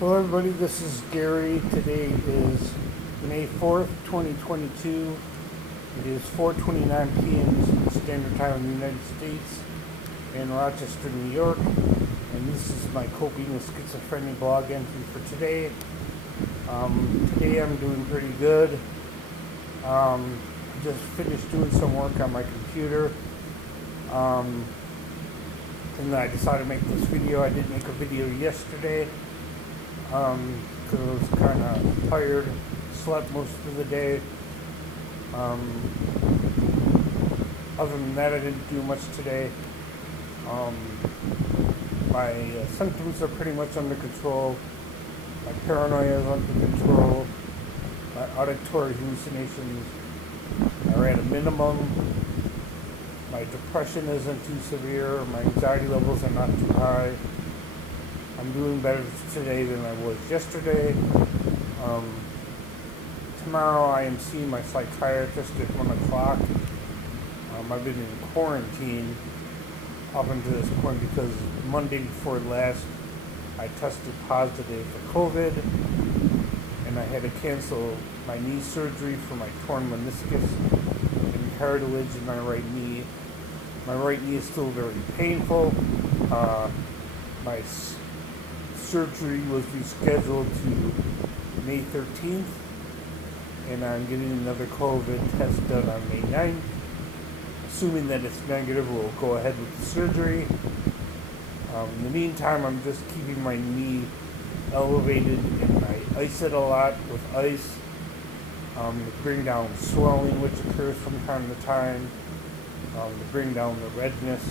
Hello everybody, this is Gary. Today is May 4th, 2022. It is 4:29 p.m. Standard Time in the United States in Rochester, New York. And this is my Coping with Schizophrenia blog entry for today. Today I'm doing pretty good. Just finished doing some work on my computer. And I decided to make this video. I didn't make a video yesterday. Because I was kind of tired, slept most of the day. Other than that, I didn't do much today. My symptoms are pretty much under control. My paranoia is under control. My auditory hallucinations are at a minimum. My depression isn't too severe. My anxiety levels are not too high. I'm doing better today than I was yesterday. Tomorrow I am seeing my psychiatrist at 1 o'clock. I've been in quarantine up until this point because Monday before last I tested positive for COVID and I had to cancel my knee surgery for my torn meniscus and cartilage in my right knee. My right knee is still very painful. My surgery was rescheduled to May 13th, and I'm getting another COVID test done on May 9th. Assuming that it's negative, we'll go ahead with the surgery. In the meantime, I'm just keeping my knee elevated, and I ice it a lot with ice to bring down swelling, which occurs from time to time, to bring down the redness.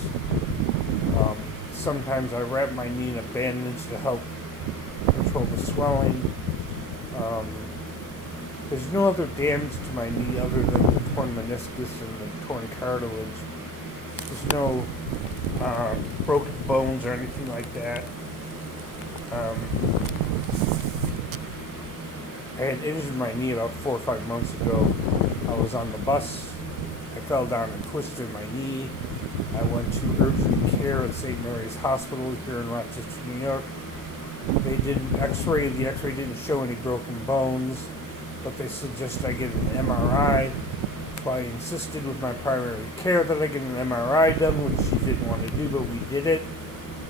Sometimes I wrap my knee in a bandage to help control the swelling. There's no other damage to my knee other than the torn meniscus and the torn cartilage. There's no broken bones or anything like that. I had injured my knee about 4 or 5 months ago. I was on the bus. I fell down and twisted my knee. I went to urgent care at St. Mary's Hospital here in Rochester, New York. They did an x-ray. The x-ray didn't show any broken bones, but they suggested I get an MRI. So I insisted with my primary care that I get an MRI done, which she didn't want to do, but we did it.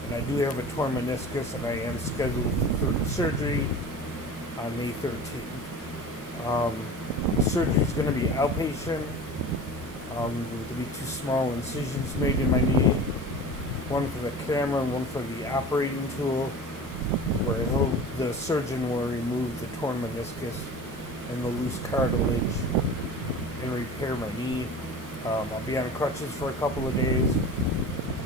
And I do have a torn meniscus, and I am scheduled for surgery on May 13th. The surgery is going to be outpatient. There's going to be 2 small incisions made in my knee, one for the camera and one for the operating tool, where the surgeon will remove the torn meniscus and the loose cartilage and repair my knee. I'll be on crutches for a couple of days.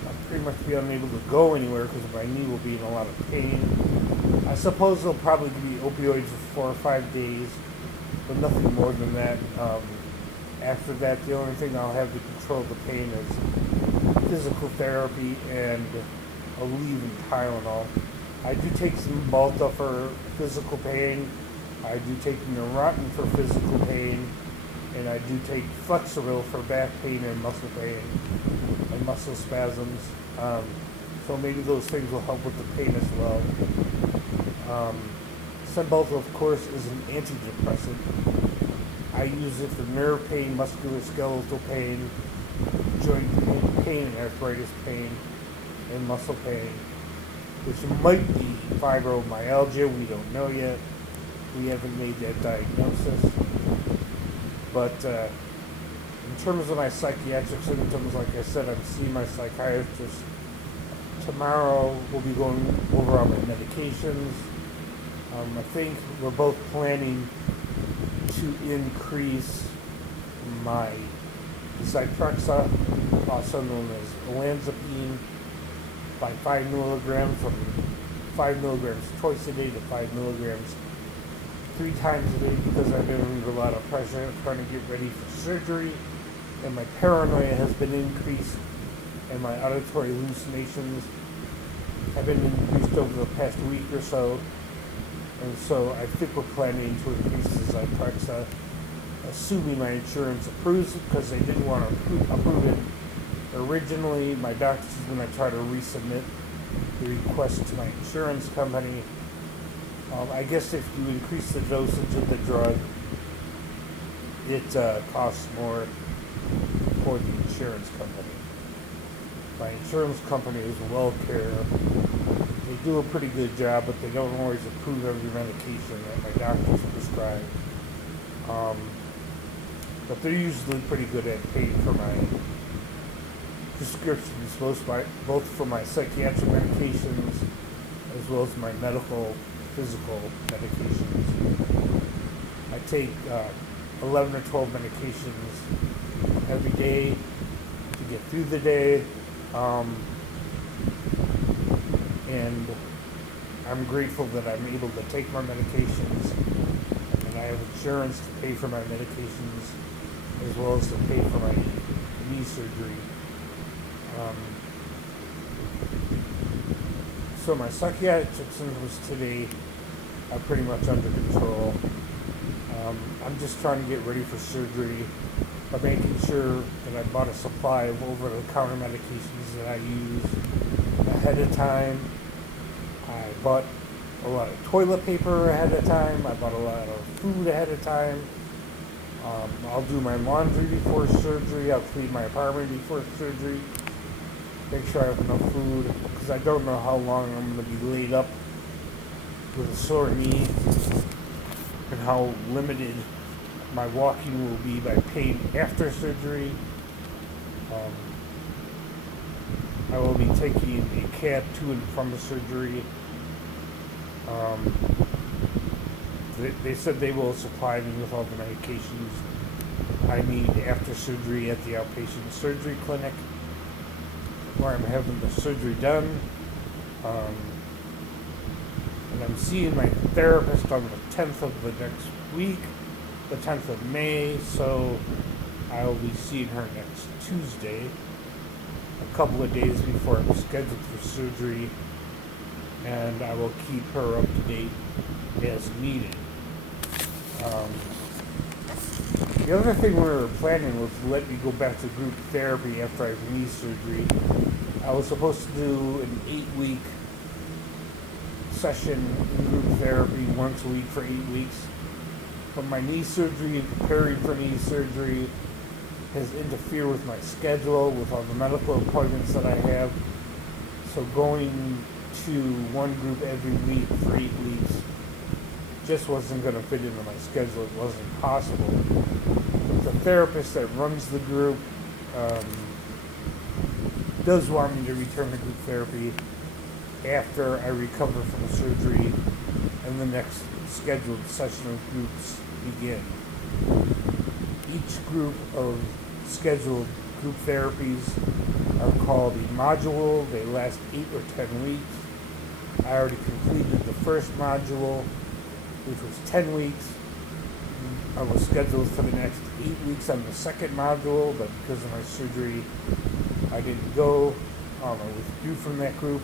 I'll pretty much be unable to go anywhere because my knee will be in a lot of pain. I suppose they'll probably give me opioids for 4 or 5 days, but nothing more than that. After that, the only thing I'll have to control the pain is physical therapy and Aleve and Tylenol. I do take some Malta for physical pain. I do take Neurontin for physical pain. And I do take Flexeril for back pain and muscle pain and muscle spasms. So maybe those things will help with the pain as well. Cymbalta, of course, is an antidepressant. I use it for nerve pain, musculoskeletal pain, joint pain, and arthritis pain, and muscle pain, which might be fibromyalgia. We don't know yet. We haven't made that diagnosis. But in terms of my psychiatric symptoms, like I said, I'm seeing my psychiatrist tomorrow. We'll be going over all my medications. I think we're both planning to increase my Zyprexa, also known as olanzapine, by 5 milligrams, from 5 milligrams twice a day to 5 milligrams 3 times a day, because I've been under a lot of pressure trying to get ready for surgery, and my paranoia has been increased, and my auditory hallucinations have been increased over the past week or so. And so I think we're planning to increase the Zyprexa, assuming my insurance approves it, because they didn't want to approve it originally. My doctor's going to try to resubmit the request to my insurance company. I guess if you increase the dosage of the drug, it costs more for the insurance company. My insurance company is WellCare. They do a pretty good job, but they don't always approve every medication that my doctors prescribe. But they're usually pretty good at paying for my prescriptions, both for my psychiatric medications as well as my medical, physical medications. I take 11 or 12 medications every day to get through the day. And I'm grateful that I'm able to take my medications, and I have insurance to pay for my medications as well as to pay for my knee surgery. So my psychiatric symptoms today are pretty much under control. I'm just trying to get ready for surgery by making sure that I bought a supply of over-the-counter medications that I use ahead of time. I bought a lot of toilet paper ahead of time. I bought a lot of food ahead of time. I'll do my laundry before surgery. I'll clean my apartment before surgery. Make sure I have enough food, because I don't know how long I'm going to be laid up with a sore knee and how limited my walking will be by pain after surgery. I will be taking a cab to and from the surgery. They said they will supply me with all the medications I need after surgery at the outpatient surgery clinic where I'm having the surgery done. And I'm seeing my therapist on the 10th of the next week, the 10th of May, so I will be seeing her next Tuesday, a couple of days before I'm scheduled for surgery, and I will keep her up to date as needed. The other thing we were planning was to let me go back to group therapy after I have knee surgery. I was supposed to do an 8-week session in group therapy once a week for 8 weeks. But my knee surgery and preparing for knee surgery has interfered with my schedule, with all the medical appointments that I have. So going to one group every week for 8 weeks just wasn't going to fit into my schedule. It wasn't possible. But the therapist that runs the group does want me to return to group therapy after I recover from the surgery and the next scheduled session of groups begin. Each group of scheduled group therapies are called a module. They last 8 or 10 weeks. I already completed the first module, which was 10 weeks. I was scheduled for the next 8 weeks on the second module, but because of my surgery, I didn't go. I withdrew from that group,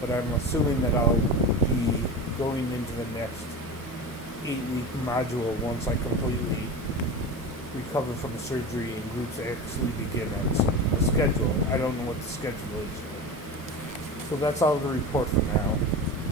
but I'm assuming that I'll be going into the next 8-week module once I completely recover from the surgery and groups actually begin on the schedule. I don't know what the schedule is yet. So that's all the report for now.